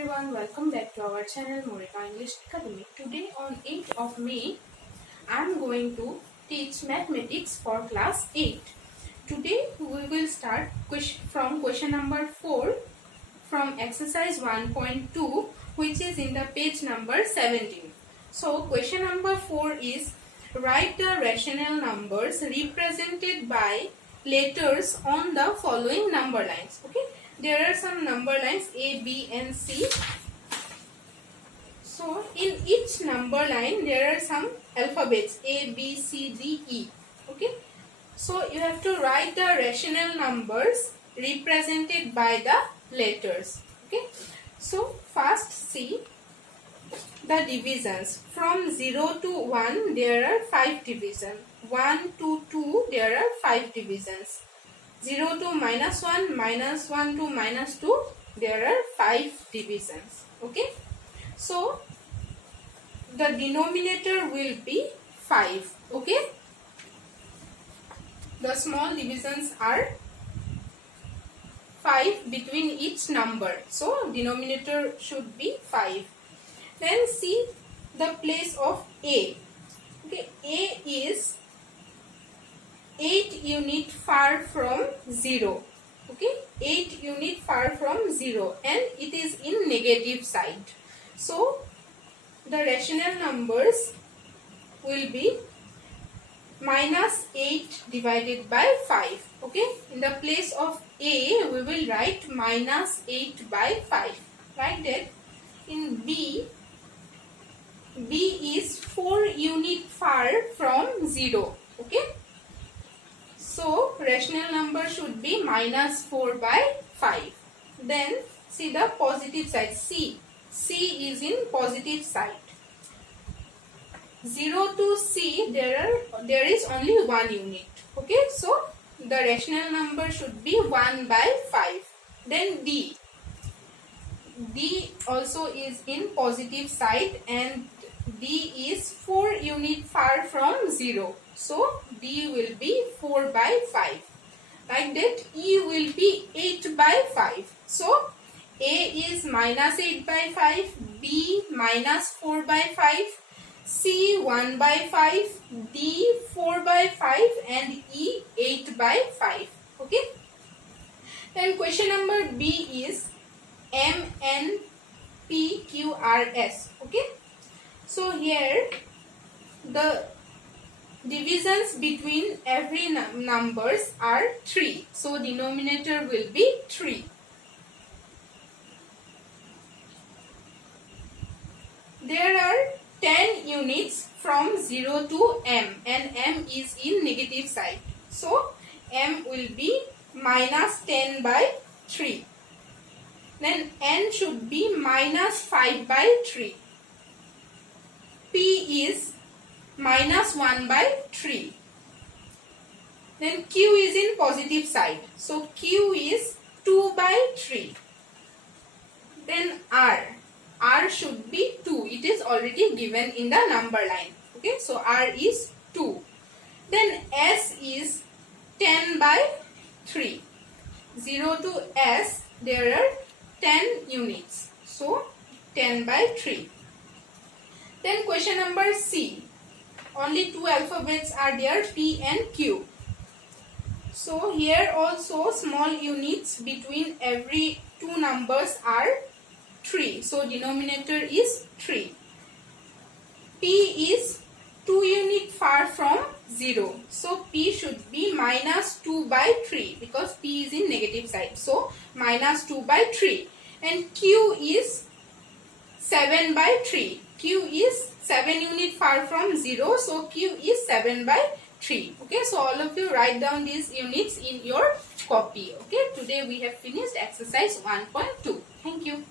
everyone, welcome back to our channel Morika English Academy. Today on 8th of May, I am going to teach mathematics for class 8. Today we will start from question number 4 from exercise 1.2, which is in the page number 17. So question number 4 is write the rational numbers represented by letters on the following number lines. Okay, there are some number lines A, B and C. So in each number line there are some alphabets A, B, C, D, E. Okay, so you have to write the rational numbers represented by the letters. Okay, so first see the divisions. From 0 to 1 there are 5 divisions. 1 to 2 there are 5 divisions. 0 to -1, -1 to -2 there are 5 divisions. Okay, so the denominator will be 5. Okay, the small divisions are 5 between each number, so denominator should be 5. Then see the place of A. Okay, A is 8 unit far from 0. Okay, 8 unit far from 0 and it is in negative side. So the rational numbers will be -8 divided by 5. Okay, in the place of A we will write -8 by 5. Like that. In B, B is 4 unit far from 0. Okay, so rational number should be -4 by 5. Then see the positive side. C is in positive side. 0 to C there is only 1 unit. Okay, so the rational number should be 1 by 5. Then D also is in positive side and D is 4 unit far from 0. So D will be 4 by 5. Like that, E will be 8 by 5. So A is -8 by 5, B -4 by 5, C 1 by 5, D 4 by 5 and E 8 by 5. Okay. Then question number B is M, N, P, Q, R, S. Okay. So here the divisions between every numbers are 3. So denominator will be 3. There are 10 units from 0 to M and M is in negative side. So M will be -10 by 3. Then N should be -5 by 3. P is -1 by 3. Then Q is in positive side. So Q is 2 by 3. Then R should be 2. It is already given in the number line. Okay, so R is 2. Then S is 10 by 3. 0 to S there are 10 units. So 10 by 3. Then question number C. Only 2 alphabets are there, P and Q. So here also small units between every 2 numbers are 3. So denominator is 3. P is 2 unit far from 0. So P should be -2 by 3 because P is in negative side. So -2 by 3. And Q is 7 by 3. Q is 7 unit far from 0. So Q is 7 by 3. Okay, so all of you write down these units in your copy. Okay, today we have finished exercise 1.2. Thank you.